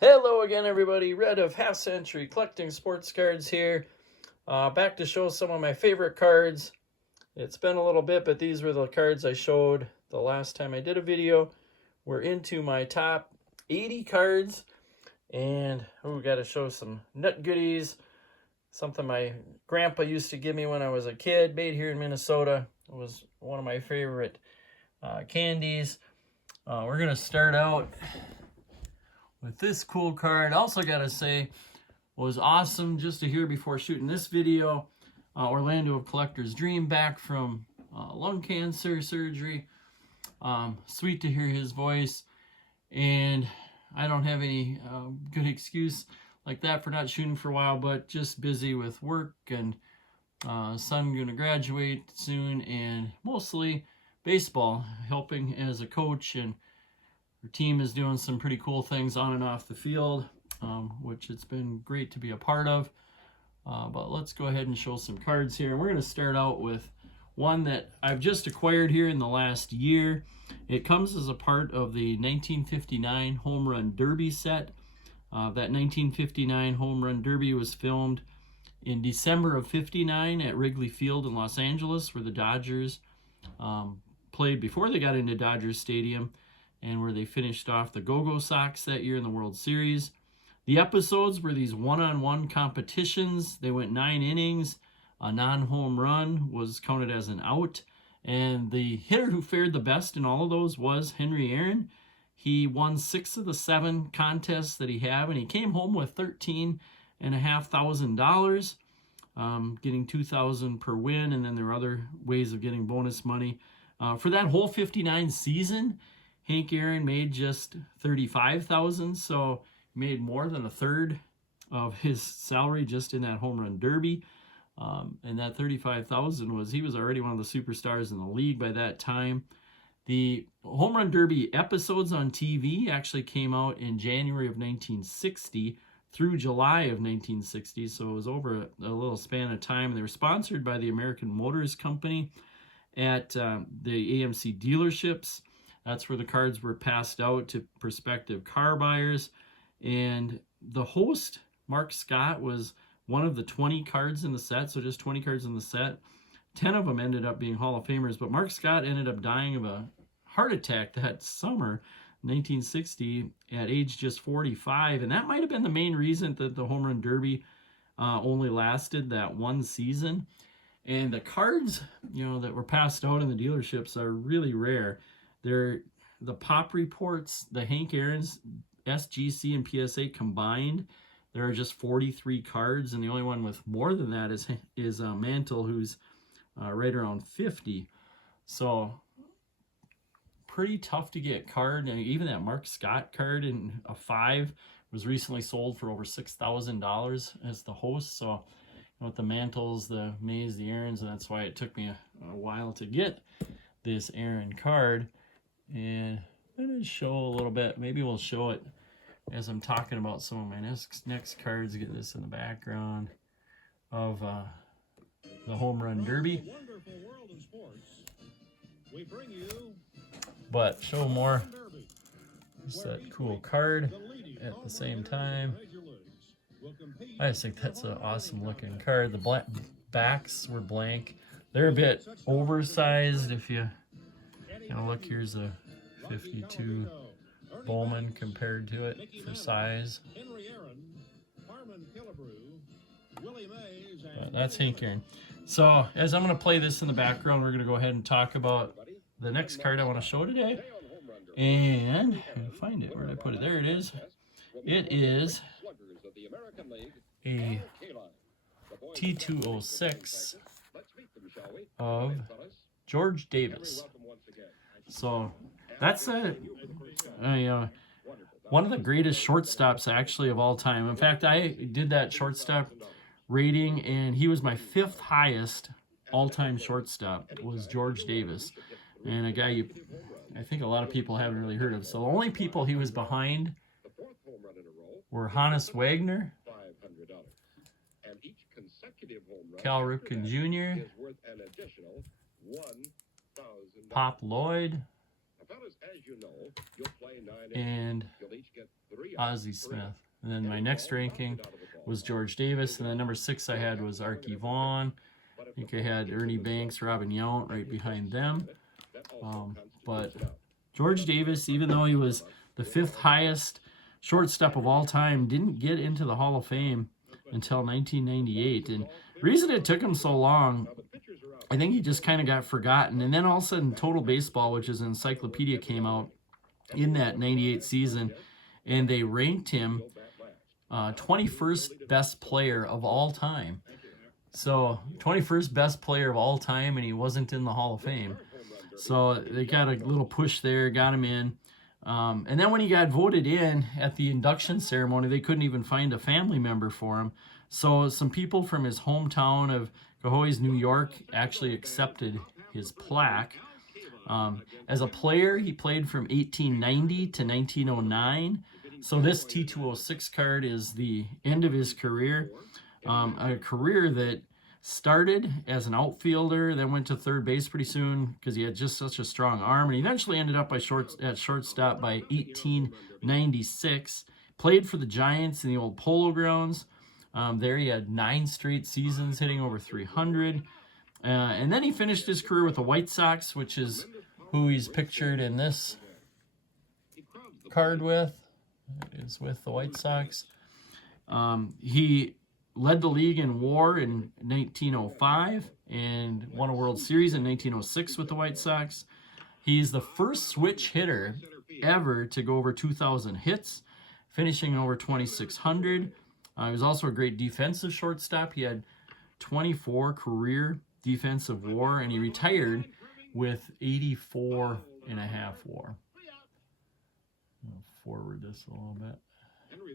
Hello again, everybody. Red of Half Century collecting sports cards here. Back to show some of my favorite cards. It's been a little bit, but these were the cards I showed the last time I did a video. We're into my top 80 cards, and we got to show some nut goodies. Something my grandpa used to give me when I was a kid, made here in Minnesota. It was one of my favorite candies. We're gonna start out with this cool card. Also gotta say, was awesome just to hear before shooting this video. Orlando of Collector's Dream back from lung cancer surgery. Sweet to hear his voice, and I don't have any good excuse like that for not shooting for a while, but just busy with work and son gonna graduate soon, and mostly baseball, helping as a coach, and our team is doing some pretty cool things on and off the field, which it's been great to be a part of. But let's go ahead and show some cards here. We're going to start out with one that I've just acquired here in the last year. It comes as a part of the 1959 Home Run Derby set. That 1959 Home Run Derby was filmed in December of '59 at Wrigley Field in Los Angeles, where the Dodgers played before they got into Dodger Stadium, and where they finished off the Go-Go Sox that year in the World Series. The episodes were these one-on-one competitions. They went 9 innings. A non-home run was counted as an out. And the hitter who fared the best in all of those was Henry Aaron. He won 6 of the 7 contests that he had, and he came home with $13,500, getting $2,000 per win, and then there are other ways of getting bonus money. For that whole '59 season, Hank Aaron made just $35,000, so he made more than a third of his salary just in that home run derby. And that $35,000 was, he was already one of the superstars in the league by that time. The home run derby episodes on TV actually came out in January of 1960 through July of 1960, so it was over a little span of time. They were sponsored by the American Motors Company at the AMC dealerships. That's where the cards were passed out to prospective car buyers. And the host, Mark Scott, was one of the 20 cards in the set, so just 20 cards in the set. 10 of them ended up being Hall of Famers, but Mark Scott ended up dying of a heart attack that summer, 1960, at age just 45. And that might have been the main reason that the Home Run Derby only lasted that one season. And the cards, that were passed out in the dealerships are really rare. They're the Pop Reports, the Hank Aaron's, SGC and PSA combined. There are just 43 cards, and the only one with more than that is Mantle, who's right around 50. So pretty tough to get card. And even that Mark Scott card in a 5 was recently sold for over $6,000 as the host. So with the Mantles, the Mays, the Aarons, and that's why it took me a while to get this Aaron card. And I'm going to show a little bit. Maybe we'll show it as I'm talking about some of my next cards. Get this in the background of the Home Run Derby. But show more. Just that cool card at the same time. I just think that's an awesome looking card. The black backs were blank. They're a bit oversized. If you look, here's a 52 Bowman compared to it for size. But that's Hank Aaron. So as I'm going to play this in the background, we're going to go ahead and talk about the next card I want to show today. And I'm going to find it. Where did I put it? There it is. It is a T206 of George Davis. So that's one of the greatest shortstops actually of all time. In fact, I did that shortstop rating, and he was my 5th highest all-time shortstop was George Davis, and a guy I think a lot of people haven't really heard of. So the only people he was behind were Honus Wagner, Cal Ripken Jr., Pop Lloyd, and Ozzie Smith. And then my next ranking was George Davis. And then number 6 I had was Archie Vaughan. I think I had Ernie Banks, Robin Yount right behind them. But George Davis, even though he was the 5th highest shortstop of all time, didn't get into the Hall of Fame until 1998. And the reason it took him so long, I think he just kind of got forgotten. And then all of a sudden Total Baseball, which is an encyclopedia, came out in that 98 season, and they ranked him 21st best player of all time. So 21st best player of all time, and he wasn't in the Hall of Fame. So they got a little push there, got him in. And then when he got voted in at the induction ceremony, they couldn't even find a family member for him. So some people from his hometown of Cohoes, New York, actually accepted his plaque. As a player, he played from 1890 to 1909. So this T206 card is the end of his career. A career that started as an outfielder, then went to third base pretty soon because he had just such a strong arm, and eventually ended up at shortstop by 1896. Played for the Giants in the old Polo Grounds. There he had 9 straight seasons hitting over 300. And then he finished his career with the White Sox, which is who he's pictured in this card with. It is with the White Sox. He led the league in WAR in 1905 and won a World Series in 1906 with the White Sox. He's the first switch hitter ever to go over 2,000 hits, finishing over 2,600. He was also a great defensive shortstop. He had 24 career defensive WAR, and he retired with 84 and a half WAR. I'll forward this a little bit.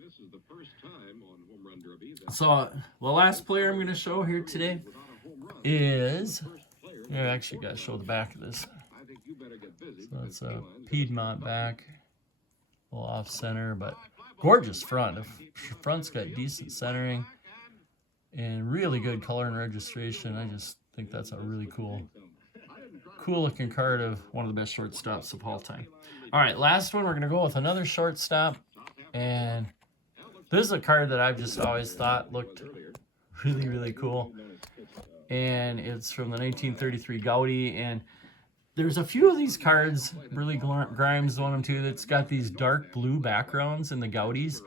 This is the first time on Home Run Derby. So the last player I'm going to show here today is, I actually got to show the back of this. So it's a Piedmont back, a little off center, but gorgeous front. The front's got decent centering and really good color and registration. I just think that's a really cool looking card of one of the best shortstops of all time. All right, last one, we're going to go with another shortstop. And this is a card that I've just always thought looked really, really cool. And it's from the 1933 Gaudy. And there's a few of these cards, really Grimes one of them too, that's got these dark blue backgrounds in the Gaudis.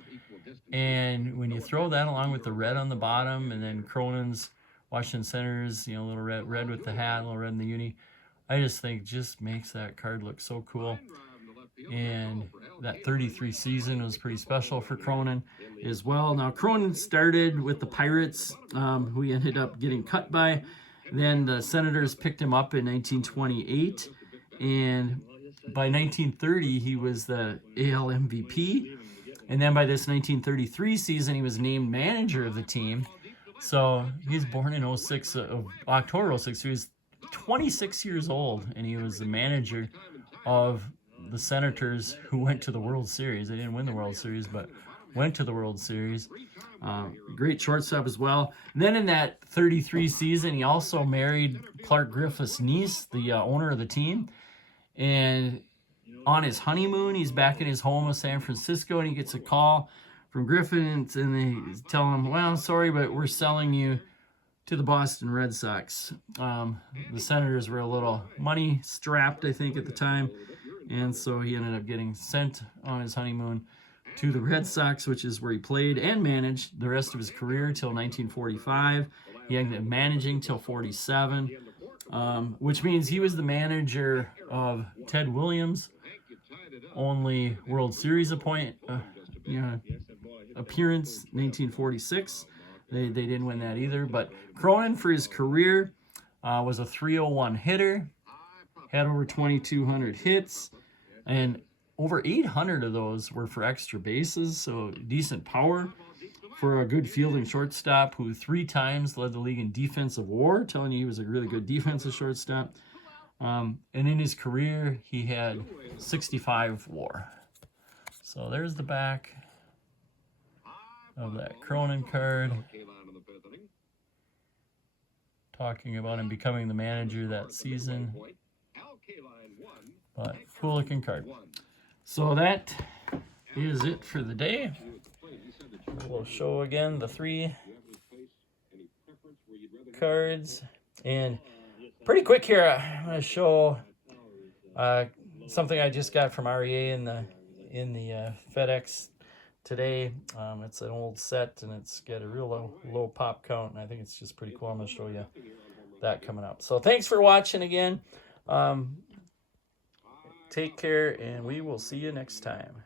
And when you throw that along with the red on the bottom, and then Cronin's Washington Senators, a little red with the hat, a little red in the uni, I just think just makes that card look so cool. And that 33 season was pretty special for Cronin as well. Now, Cronin started with the Pirates, who he ended up getting cut by. Then the Senators picked him up in 1928. And by 1930, he was the AL MVP. And then by this 1933 season, he was named manager of the team. So he's born in October 06. So he was 26 years old, and he was the manager of the Senators, who went to the World Series. They didn't win the World Series, but went to the World Series. Great shortstop as well. And then in that 33 season, he also married Clark Griffith's niece, the owner of the team. And on his honeymoon, he's back in his home of San Francisco, and he gets a call from Griffith, and they tell him, well, sorry, but we're selling you to the Boston Red Sox. The Senators were a little money strapped, I think, at the time. And so he ended up getting sent on his honeymoon to the Red Sox, which is where he played and managed the rest of his career till 1945. He ended up managing till 47, which means he was the manager of Ted Williams' only World Series appearance, 1946. They didn't win that either. But Cronin, for his career, was a .301 hitter, had over 2,200 hits, and over 800 of those were for extra bases, so decent power for a good fielding shortstop who 3 times led the league in defensive WAR, telling you he was a really good defensive shortstop. And in his career, he had 65 WAR. So there's the back of that Cronin card, talking about him becoming the manager that season. But cool looking card. So that is it for the day. We'll show again the 3 cards. And pretty quick here, I'm going to show something I just got from REA in the FedEx today. It's an old set, and it's got a real low pop count, and I think it's just pretty cool. I'm going to show you that coming up. So thanks for watching again. Take care, and we will see you next time.